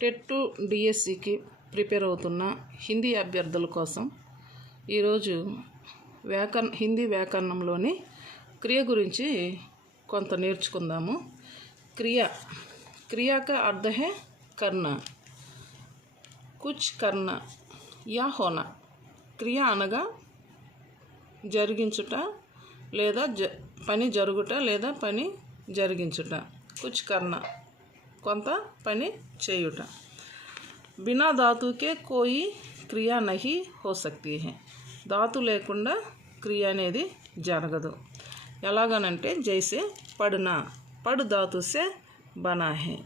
TET డిఎస్సికి prepare అవుతున్న హిందీ అభ్యర్థుల కోసం ఈరోజు హిందీ వ్యాకరణంలోని క్రియ గురించి కొంత నేర్చుకుందాము. क्रिया का अर्थ है करना, कुछ करना या होना. క్రియ అనగా జరిగించుట లేదా పని జరుగుట లేదా పని జరిగించుట. కుచ్ కర్నా కొంత పని చేయుట. బినా ధాతుకే కోయి క్రియ నహీ హో సక్తి హై. ధాతు లేకుండా క్రియ అనేది జరగదు. ఎలాగనంటే జైసే పడ్నా, పడ్ धातु से बना है.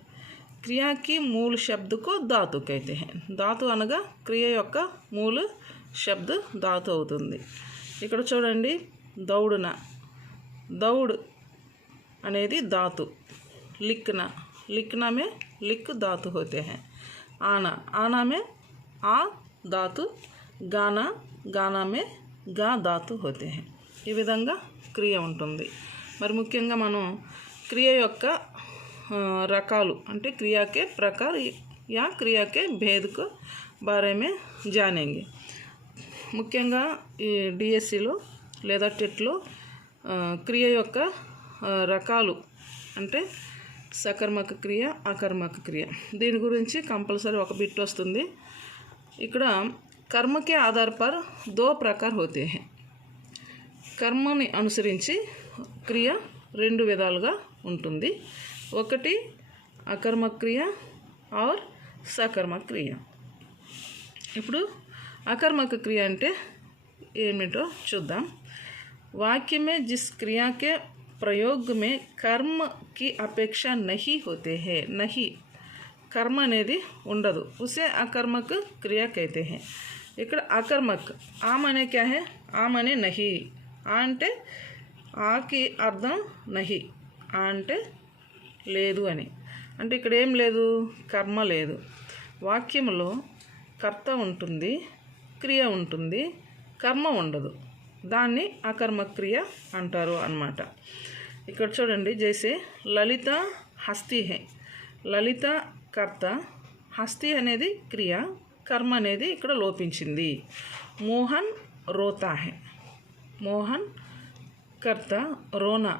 క్రియా కి మూల శబ్దకు ధాతు కైతే హై. ధాతు అనగా క్రియ యొక్క మూల శబ్ద ధాతు అవుతుంది. ఇక్కడ చూడండి, దౌడున, దౌడ్ అనేది ధాతు. लिखना, लिखना में लिख धातु होते हैं. आना, आना में आ धातु. गाना, गाना में గా ధాతు होते हैं. ఈ విధంగా క్రియ ఉంటుంది. మరి ముఖ్యంగా మనం క్రియ యొక్క రకాలు అంటే క్రియాకే ప్రకార్ యా క్రియాకే భేదకు బారే మే జానేంగే. ముఖ్యంగా ఈ డిఎస్సిలో లేదా టెట్లో క్రియ యొక్క రకాలు అంటే సకర్మక క్రియ, అకర్మక క్రియ, దీని గురించి కంపల్సరీ ఒక బిట్ వస్తుంది. ఇక్కడ కర్మకే ఆధార్ పర్ దో ప్రకార్ హోతే హై. కర్మని అనుసరించి క్రియ రెండు విధాలుగా ఉంటుంది. ఒకటి అకర్మక క్రియ और సకర్మక క్రియ. ఇప్పుడు అకర్మక క్రియ అంటే ఏమిటో చూద్దాం. वाक्य में जिस क्रिया के प्रयोग में कर्म की अपेक्षा नहीं होते हैं, नहीं कर्म అనేది ఉండదు, उसे अकर्मक क्रिया कहते हैं. ఇక్కడ అకర్మక్ ఆమ్ అనే క్యా హై, ఆమ్ అనే నహి. ఆ అంటే ఆకి అర్థం నహి, ఆ అంటే లేదు అని. అంటే ఇక్కడ ఏం లేదు, కర్మ లేదు. వాక్యంలో కర్త ఉంటుంది, క్రియ ఉంటుంది, కర్మ ఉండదు. దాన్ని అకర్మక క్రియ అంటారు అన్నమాట. ఇక్కడ చూడండి, జైసే లలిత హస్తి హై. లలిత కర్త, హస్తి అనేది క్రియ, కర్మ అనేది ఇక్కడ లోపించింది. మోహన్ రోతా హై. మోహన్ కర్త, రోనా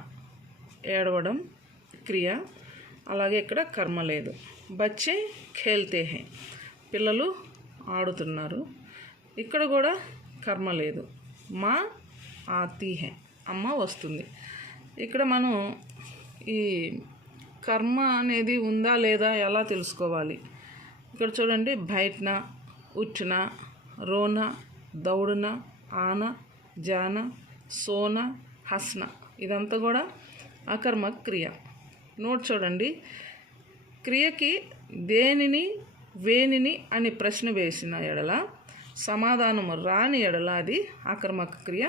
ఏడవడం క్రియ, అలాగే ఇక్కడ కర్మ లేదు. బచ్చే ఖేల్తే హై. పిల్లలు ఆడుతున్నారు, ఇక్కడ కూడా కర్మ లేదు. మా ఆతీ హై. అమ్మ వస్తుంది. ఇక్కడ మనం ఈ కర్మ అనేది ఉందా లేదా ఎలా తెలుసుకోవాలి? ఇక్కడ చూడండి, బైఠనా, ఉఠనా, రోనా, దౌడనా, ఆనా, జానా, సోనా, హస్నా, ఇదంతా కూడా అకర్మక క్రియ. నోట్ చూడండి, క్రియకి దేనిని వేనిని అని ప్రశ్న వేసిన ఎడల సమాధానం రాని ఎడల అది అకర్మక క్రియ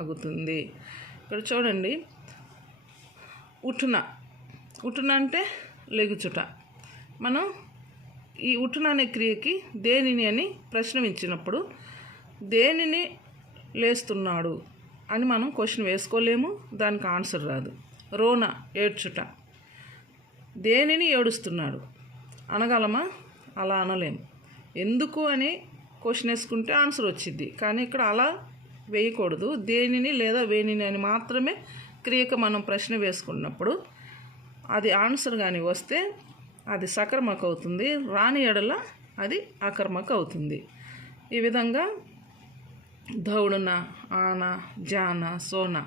అవుతుంది. ఇక్కడ చూడండి, ఉఠనా, ఉఠనా అంటే లెగుచుట. మనం ఈ ఉఠనా అనే క్రియకి దేనిని అని ప్రశ్న ఇచ్చినప్పుడు దేనిని లేస్తున్నాడు అని మనం క్వశ్చన్ వేసుకోలేము, దానికి ఆన్సర్ రాదు. రోనా ఏడ్చుట, దేనిని ఏడుస్తున్నాడు అనగలమా? అలా అనలేము. ఎందుకు అని క్వశ్చన్ వేసుకుంటే ఆన్సర్ వచ్చింది, కానీ ఇక్కడ అలా వేయకూడదు. దేనిని లేదా వేనిని అని మాత్రమే క్రియకు మనం ప్రశ్న వేసుకున్నప్పుడు అది ఆన్సర్ కానీ వస్తే అది సకర్మక అవుతుంది, రాని ఎడల అది అకర్మక అవుతుంది. ఈ విధంగా దౌడన, ఆనా, జానా, సోనా.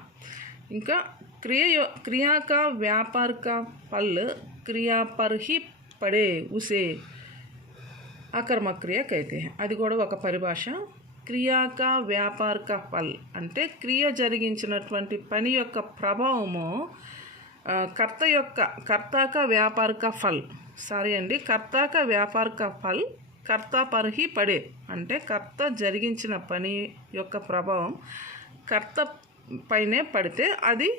ఇంకా क्रिया का व्यापार का फल क्रिया पर ही पड़े उसे అకర్మక క్రియ कहते हैं. అది కూడా ఒక పరిభాష. క్రియా కా వ్యాపార కా ఫల్ అంటే క్రియ జరిగించినటువంటి పని యొక్క ప్రభావము కర్తా కా వ్యాపార కా ఫల్, సారీ అండి, కర్తా కా వ్యాపార కా ఫల్ కర్తా పర్ హీ పడే అంటే కర్త జరిగించిన పని యొక్క ప్రభావం కర్త పైనే పడితే అది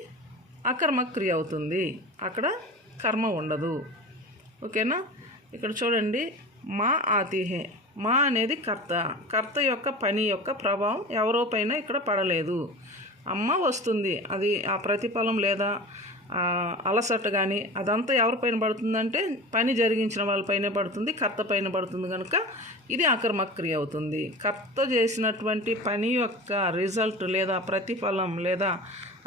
అకర్మక క్రియ అవుతుంది, అక్కడ కర్మ ఉండదు. ఓకేనా? ఇక్కడ చూడండి, మా ఆతీ హై. మా అనేది కర్త, కర్త యొక్క పని యొక్క ప్రభావం ఎవరో పైన ఇక్కడ పడలేదు. అమ్మ వస్తుంది, అది ఆ ప్రతిఫలం లేదా అలసట కానీ అదంతా ఎవరిపైన పడుతుందంటే పని జరిగించిన వాళ్ళపైనే పడుతుంది, కర్త పైన పడుతుంది. కనుక ఇది అకర్మక క్రియ అవుతుంది. కర్త చేసినటువంటి పని యొక్క రిజల్ట్ లేదా ప్రతిఫలం లేదా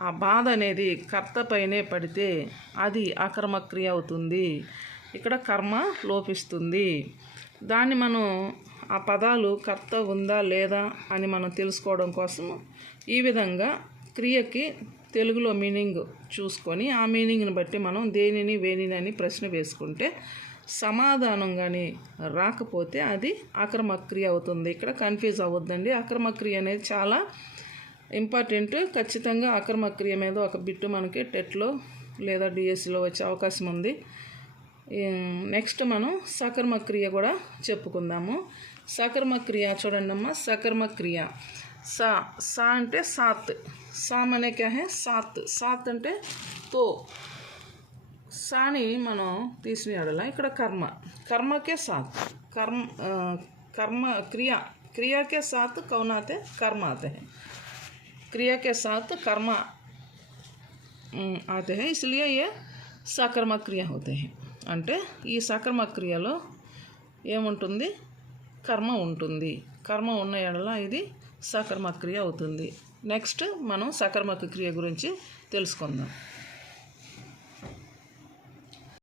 ఆ బాధ అనేది కర్త పైనే పడితే అది అకర్మక క్రియ అవుతుంది. ఇక్కడ కర్మ లోపిస్తుంది. దాన్ని మనం ఆ పదాలు కర్త ఉందా లేదా అని మనం తెలుసుకోవడం కోసం ఈ విధంగా క్రియకి తెలుగులో మీనింగ్ చూసుకొని ఆ మీనింగ్ని బట్టి మనం దేనిని వేనిని అని ప్రశ్న వేసుకుంటే సమాధానం కానీ రాకపోతే అది అకర్మక క్రియ అవుతుంది. ఇక్కడ కన్ఫ్యూజ్ అవ్వద్దండి. అకర్మక క్రియ అనేది చాలా ఇంపార్టెంట్. ఖచ్చితంగా అకర్మక క్రియ మీద ఒక బిట్టు మనకి టెట్లో లేదా డిఎస్సిలో వచ్చే అవకాశం ఉంది. నెక్స్ట్ మనం సకర్మక క్రియ కూడా చెప్పుకుందాము. సకర్మక క్రియ చూడండి అమ్మ. సకర్మక క్రియ సా అంటే సాత్. సామ్ అనే క్యా హే సాత్. సాత్ అంటే తో. సాని మనం తీసిన ఎడల ఇక్కడ కర్మకే సాత్. कर्म क्रिया के साथ कौन आते हैं? कर्म आते हैं. क्रिया के साथ कर्म आते हैं, इसलिए ये సకర్మక క్రియ होते हैं. అంటే ఈ సకర్మక క్రియలో ఏముంటుంది? కర్మ ఉంటుంది. కర్మ ఉన్న ఎడల ఇది సకర్మక క్రియ అవుతుంది. నెక్స్ట్ మనం సకర్మక క్రియ గురించి తెలుసుకుందాం.